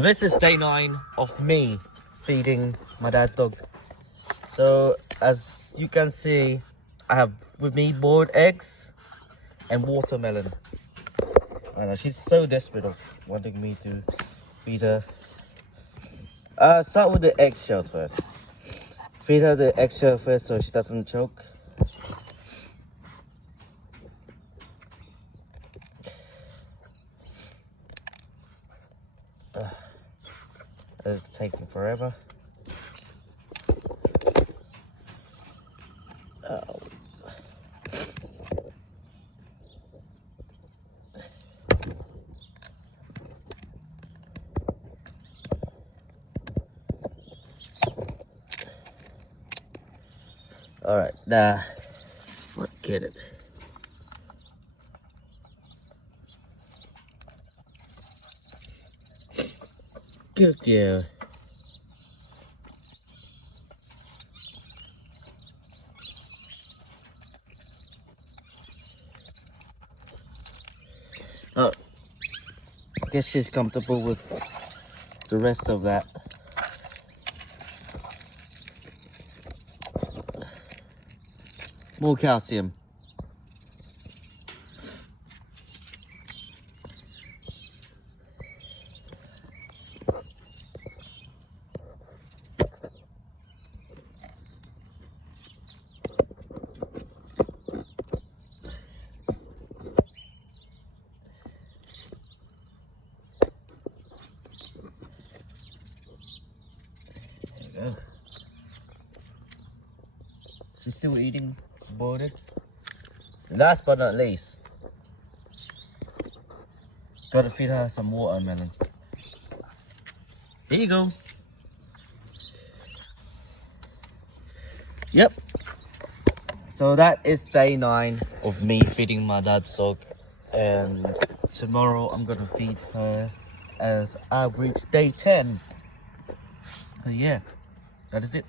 This is day 9 of me feeding my dad's dog. So as you can see, I have with me boiled eggs and watermelon. I know she's so desperate of wanting me to feed her. Start with the eggshells first. Feed her the eggshell first so she doesn't choke. It's taking forever. Alright, now, let's get it. Good girl. Oh, I guess she's comfortable with the rest of that. More calcium. There you go. She's still eating boiled egg. Last but not least, gotta feed her some watermelon. There you go. Yep. So that is day 9 of me feeding my dad's dog, and tomorrow I'm gonna feed her as I've reached day 10. But yeah, that is it.